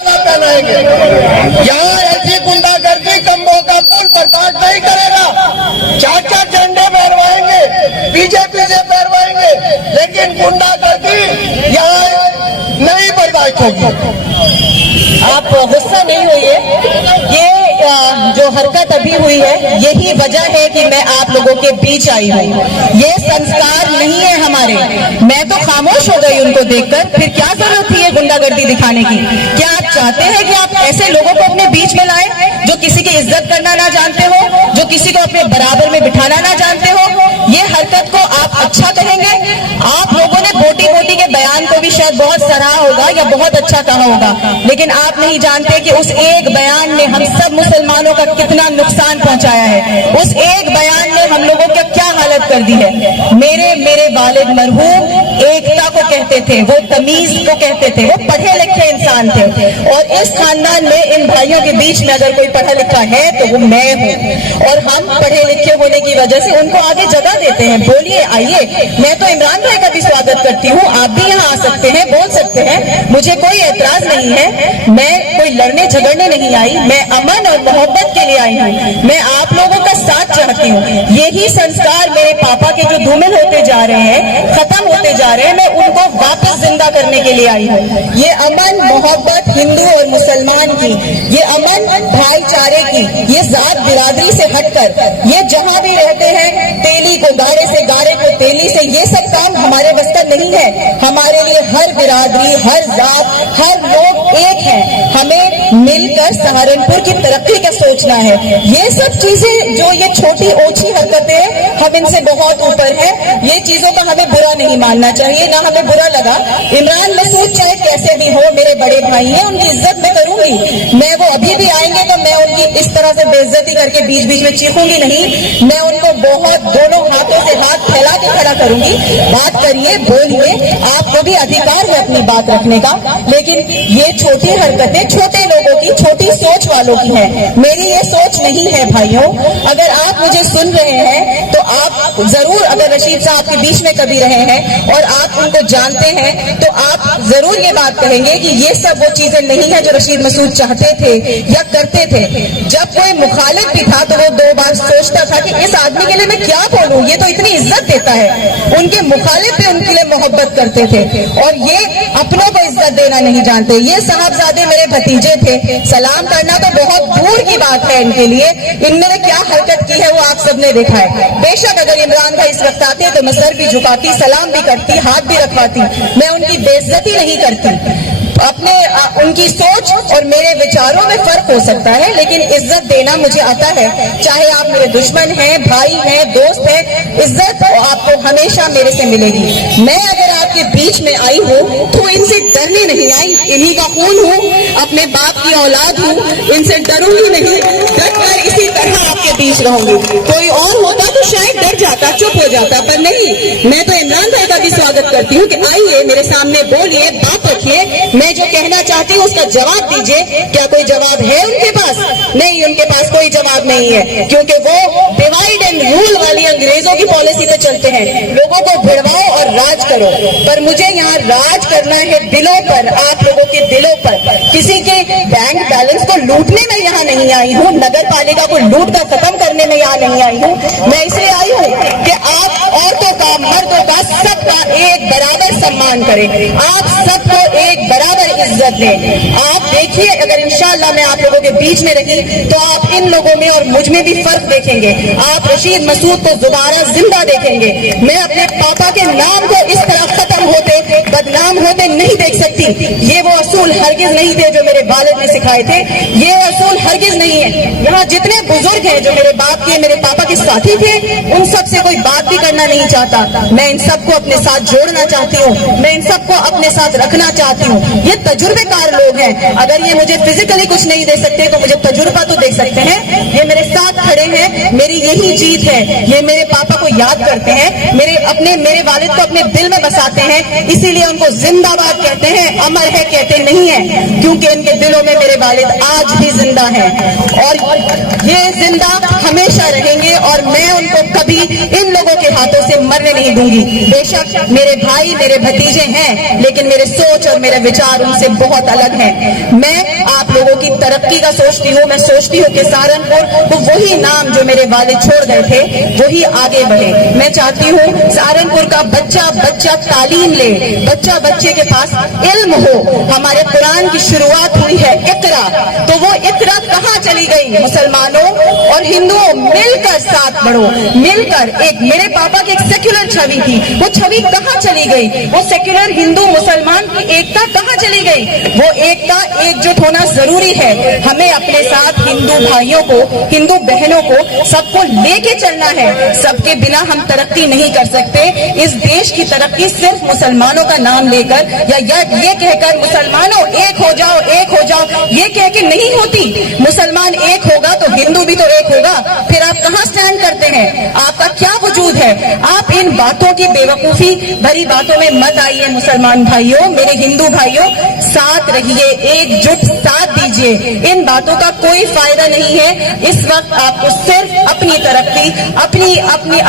यहाँ ऐसी गुंडागर्दी कम्बों का पुल बर्दाश्त नहीं करेगा। चाचा झंडे फहरवाएंगे, बीजेपी से फहरवाएंगे, लेकिन गुंडागर्दी यहाँ नहीं बर्दाश्त होगी। आप गुस्सा नहीं होइए, ये जो हरकत अभी हुई है यही वजह है कि मैं आप लोगों के बीच आई हूँ। ये संस्कार नहीं है हमारे। मैं तो खामोश हो गई उनको देखकर, फिर क्या जरूरत थी ये गुंडागर्दी दिखाने की? क्या आप चाहते हैं कि आप ऐसे लोगों को अपने बीच में लाएं जो किसी की इज्जत करना ना जानते हो, जो किसी को अपने बराबर में बिठाना ना जानते हो? ये हरकत को आप अच्छा कहेंगे? आप लोगों ने बोटी बोटी के बयान को भी शायद बहुत सराहा होगा या बहुत अच्छा कहा होगा, लेकिन आप नहीं जानते कि उस एक बयान ने हम सब मुसलमानों का कितना नुकसान पहुंचाया है। उस एक बयान ने हम लोगों की क्या हालत कर दी है। मेरे वालिद मरहूम एकता को कहते थे, वो तमीज को कहते थे, वो पढ़े लिखे इंसान थे। और इस खानदान में इन भाइयों के बीच में अगर कोई पढ़ा लिखा है तो वो मैं हूँ, और हम पढ़े लिखे होने की वजह से उनको आगे जगह देते हैं। बोलिए, आइए, मैं तो इमरान भाई का भी स्वागत करती हूँ, आप भी यहाँ आ सकते हैं, बोल सकते हैं, मुझे कोई एतराज नहीं है। मैं कोई लड़ने झगड़ने नहीं आई, मैं अमन और मोहब्बत के लिए आई हूँ। मैं आप लोगों का साथ चाहती हूँ। यही संस्कार मेरे पापा के जो धूमिल होते जा रहे हैं, खत्म होते जा रहे हैं, मैं उनको वापस जिंदा करने के लिए आई हूँ। ये अमन मोहब्बत हिंदू और मुसलमान की, ये अमन भाईचारे की, ये जात बिरादरी से हटकर ये जहाँ भी रहते हैं, तेली को गारे से, गारे को तेली से, ये सब काम हमारे बस का नहीं है। हमारे लिए हर बिरादरी, हर जात, हर लोग एक है। हमें मिलकर सहारनपुर की तरक्की का सोचना है। ये सब चीजें जो ये छोटी ओछी हरकतें, हम इनसे बहुत ऊपर है। ये चीजों का हमें बुरा नहीं मानना चाहिए, ना हमें बुरा लगा। इमरान मसूद चाहे कैसे भी हो, मेरे बड़े भाई हैं, उनकी इज्जत मैं करूंगी। मैं वो अभी भी आएंगे तो मैं उनकी इस तरह से बेइज्जती करके बीच बीच में चीखूंगी नहीं। मैं उनको बहुत दोनों हाथों से हाथ फैला के खड़ा करूंगी। बात करिए, बोलिए, आपको भी अधिकार है अपनी बात रखने का, लेकिन ये छोटी हरकतें छोटे लोगों की, छोटी सोच वालों की है। मेरी ये सोच नहीं है भाइयों। अगर आप मुझे सुन रहे हैं तो आप जरूर, अगर रशीद साहब के बीच में कभी रहे हैं और आप उनको जानते हैं तो आप जरूर ये बात कहेंगे कि ये सब वो चीजें नहीं है जो रशीद मसूद चाहते थे या करते थे। जब कोई मुखालिफ भी था तो वो दो बार सोचता था कि इस आदमी के लिए मैं क्या बोलूं, ये तो इतनी इज्जत देता है। उनके मुखालिफ भी उनके लिए मोहब्बत करते थे, और ये अपनों को इज्जत देना नहीं जानते। ये साहबजादे मेरे भतीजे थे, सलाम करना तो बहुत दूर की बात है इनके लिए। इनने क्या हरकत की है वो आप सबने देखा है। बेशक अगर इमरान भाई इस वक्त आते तो मैं सर भी झुकाती, सलाम भी करती, हाथ भी रखवाती, मैं उनकी बेइज्जती नहीं करती। अपने उनकी सोच और मेरे विचारों में फर्क हो सकता है, लेकिन इज्जत देना मुझे आता है। चाहे आप मेरे दुश्मन हैं, भाई हैं, दोस्त हैं, इज्जत आपको हमेशा मेरे से मिलेगी। मैं अगर आपके बीच में आई हूँ तो इनसे डरने नहीं आई, इन्हीं का खून हूँ, अपने बाप की औलाद हूँ, इनसे डरूंगी नहीं, डरकर इसी तरह आपके बीच रहूंगी। कोई और होता तो शायद डर जाता, चुप हो जाता, पर नहीं। मैं तो इमरान भाई का भी स्वागत करती हूँ कि आइए, मेरे सामने बोलिए, बात रखिए, मैं जो कहना चाहती हूँ उसका जवाब दीजिए। क्या कोई जवाब है उनके पास? नहीं, उनके पास कोई जवाब नहीं है, क्योंकि वो डिवाइड एंड रूल वाली अंग्रेजों की पॉलिसी पे चलते हैं। लोगों को भिड़वाओ और राज करो, पर मुझे यहाँ राज करना है दिलों पर, आप लोगों के दिलों पर। किसी के बैंक बैलेंस को लूटने में यहाँ नहीं आई हूँ, नगर पालिका को लूट कर खत्म करने में यहाँ नहीं आई हूँ। मैं इसलिए आई हूँ कि आप औरतों का, मर्दों का, सबका एक बराबर सम्मान करें, आप सबको एक बराबर इज्जत दें। आप देखिए, अगर इंशाअल्लाह मैं आप लोगों के बीच में रही तो आप इन लोगों में और मुझ में भी फर्क देखेंगे। आप रशीद मसूद को दोबारा जिंदा देखेंगे। मैं अपने पापा के नाम को इस तरह खत्म होते, बदनाम होते नहीं देख सकती। ये वो असूल हरगिज नहीं थे जो मेरे वालिद ने सिखाए थे, ये असूल हरगिज नहीं है। यहाँ जितने बुजुर्ग हैं जो मेरे बाप के, मेरे पापा के साथी थे, उन सब से कोई बात भी करना नहीं चाहता। मैं इन सबको अपने साथ जोड़ना चाहती हूँ, मैं इन सबको अपने साथ रखना चाहती हूँ। ये तजुर्बेकार लोग हैं। अगर ये मुझे फिजिकली कुछ नहीं दे सकते तो मुझे तजुर्बा तो दे सकते हैं। ये मेरे साथ खड़े हैं, मेरी यही जीत है। ये मेरे पापा को याद करते हैं, मेरे वालिद को अपने दिल में बसाते हैं, इसीलिए उनको जिंदाबाद कहते हैं, अमर है कहते नहीं है, क्योंकि इनके दिलों में मेरे वालिद आज भी जिंदा हैं और ये जिंदा हमेशा रहेंगे। और मैं उनको कभी इन लोगों के हाथों से मरने नहीं दूंगी। बेशक मेरे भाई, मेरे भतीजे हैं, लेकिन मेरे सोच और मेरे विचार उनसे बहुत अलग हैं। मैं तरक्की का सोचती हूँ, मैं सोचती हूँ कि सहारनपुर को वही नाम जो मेरे वालिद छोड़ गए थे वही आगे बढ़े। मैं चाहती हूँ सहारनपुर का बच्चा बच्चा तालीम ले, बच्चा बच्चे के पास इल्म हो। हमारे कुरान की शुरुआत हुई है इकरा, तो वो इकरा कहाँ चली गई? मुसलमानों और हिंदुओं मिलकर साथ बढ़ो, मिलकर। एक मेरे पापा की एक सेक्युलर छवि थी, वो छवि कहाँ चली गई? वो सेक्युलर हिंदू मुसलमान की एकता कहाँ चली गई? वो एकता एकजुट होना जरूरी है। हमें अपने साथ हिंदू भाइयों को, हिंदू बहनों को, सबको लेके चलना है। सबके बिना हम तरक्की नहीं कर सकते। इस देश की तरक्की सिर्फ मुसलमानों का नाम लेकर या ये कहकर मुसलमानों एक हो जाओ, एक हो जाओ, ये कह के नहीं होती। मुसलमान एक होगा तो हिंदू भी तो एक होगा। फिर आप कहाँ स्टैंड करते हैं? आपका क्या वजूद है? आप इन बातों की बेवकूफी भरी बातों में मत आइए। मुसलमान भाइयों, मेरे हिंदू भाइयों, साथ रहिए, एकजुट साथ दीजिए। इन बातों का कोई फायदा नहीं है। इस वक्त आपको सिर्फ अपनी तरक्की,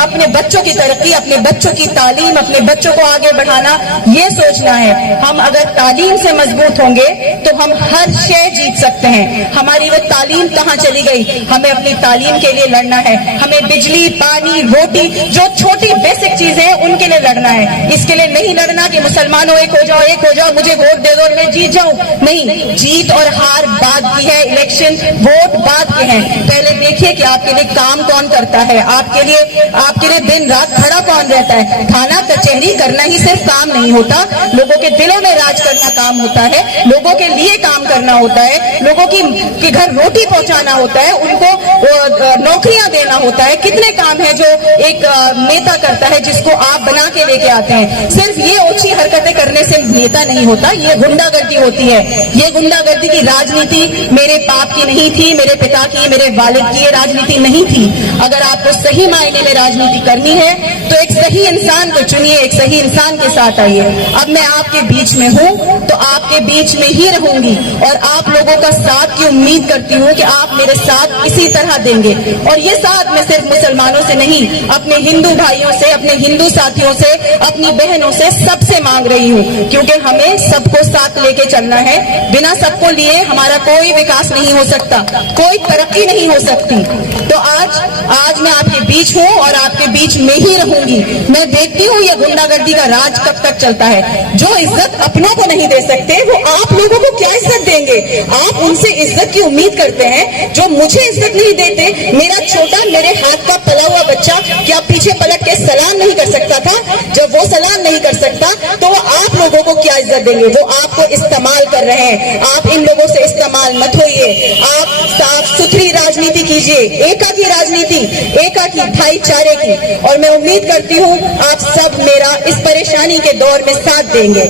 अपने बच्चों की तरक्की, अपने बच्चों की तालीम, अपने बच्चों को आगे बढ़ाना, ये सोचना है। हम अगर तालीम से मजबूत होंगे तो हम हर शय जीत सकते हैं। हमारी वो तालीम कहाँ चली गई? हमें अपनी तालीम के लिए लड़ना है। हमें बिजली, पानी, रोटी, जो छोटी बेसिक चीजें हैं उनके लिए लड़ना है। इसके लिए नहीं लड़ना कि मुसलमानों एक हो जाओ, एक हो जाओ, मुझे वोट दे दो और मैं जीत जाऊं। नहीं, जीत और हार बाद की है, इलेक्शन वोट बाद के हैं। पहले देखिए कि आपके लिए काम कौन करता है, आपके लिए दिन रात खड़ा कौन रहता है। थाना कचहरी करना ही सिर्फ काम नहीं होता, लोगों के दिलों में राज करना काम होता है, लोगों के लिए काम करना होता है, लोगों के घर रोटी पहुंचाना होता है, उनको नौकरियां देना होता है। कितने काम है जो एक नेता करता है जिसको आप बना के लेके आते हैं। सिर्फ ये ओछी हरकतें करने से नेता नहीं होता, ये गुंडागर्दी होती है। ये गुंडागर्दी की राजनीति मेरे बाप की नहीं थी, मेरे पिता की, मेरे वालिद की ये राजनीति नहीं थी। अगर आपको सही मायने में राजनीति करनी है तो एक सही इंसान को चुनिए, एक सही इंसान के साथ आइए। अब मैं आपके बीच में हूँ तो आपके बीच में ही रहूंगी और आप लोगों का साथ की उम्मीद करती हूँ कि आप मेरे साथ इसी तरह देंगे। और ये साथ मैं सिर्फ मुसलमानों से नहीं, अपने हिंदू भाइयों से, अपने हिंदू साथियों से, अपनी बहनों से, सबसे मांग रही हूँ, क्योंकि हमें सबको साथ लेके चलना है। बिना सबको लिए हमारा कोई विकास नहीं हो सकता, कोई तरक्की नहीं हो सकती। तो आज मैं आपके बीच हूँ और आपके बीच में ही रहूंगी। मैं देखती हूँ ये गुंडागर्दी का राज कब तक चलता है। जो इज्जत अपनों को नहीं दे सकते वो आप लोगों को क्या इज्जत देंगे? आप उनसे इज्जत की उम्मीद करते हैं जो मुझे इज्जत नहीं देते। मेरा छोटा, मेरे हाथ का पला हुआ बच्चा क्या पीछे पलट के सलाम नहीं कर सकता था? जब वो सलाम नहीं कर सकता तो वो आप लोगों को क्या इज्जत देंगे? वो आपको इस्तेमाल कर रहे हैं। आप इन लोगों से इस्तेमाल मत होइए। आप साफ सुथरी राजनीति कीजिए, एका की राजनीति, एका की, भाईचारे की। और मैं उम्मीद करती हूँ आप सब मेरा इस परेशानी के दौर में साथ देंगे।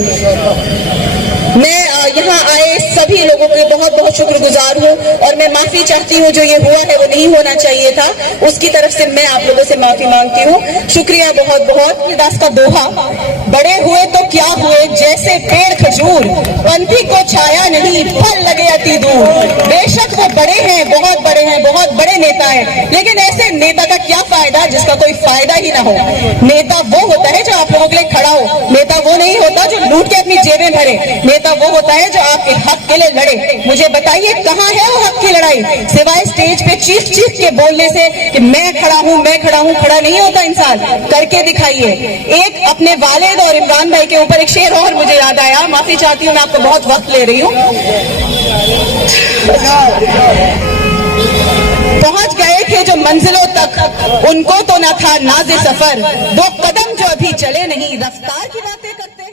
मैं यहाँ आए सभी लोगों के बहुत बहुत शुक्रगुजार हूँ और मैं माफी चाहती हूँ जो ये हुआ है वो नहीं होना चाहिए था, उसकी तरफ से मैं आप लोगों से माफी मांगती हूँ। शुक्रिया बहुत बहुत। दास का दोहा, बड़े हुए तो क्या हुए जैसे पेड़ खजूर, पंथी को छाया नहीं फल लगे अति दूर। बेशक वो बड़े हैं, बहुत बड़े हैं, बहुत बड़े नेता हैं, लेकिन ऐसे नेता का क्या फायदा जिसका कोई फायदा ही ना हो। नेता वो होता है जो आप लोगों के लिए खड़ा हो, नेता वो नहीं होता जो लूट के अपनी जेबें भरे, नेता वो होता है जो आपके हक के लिए लड़े। मुझे बताइए कहाँ है वो हक की लड़ाई? सिवाय स्टेज पे चीख के बोलने से कि मैं खड़ा हूँ, मैं खड़ा हूँ। खड़ा नहीं होता इंसान, करके दिखाइए। एक अपने वालिद और इमरान भाई के ऊपर एक शेर और मुझे याद आया, माफी चाहती हूँ, मैं आपको बहुत वक्त ले रही हूँ। पहुंच गए थे जो मंजिलों तक, उनको तो न था नाज़े सफर, वो कदम जो अभी चले नहीं, रफ्तार की बातें करते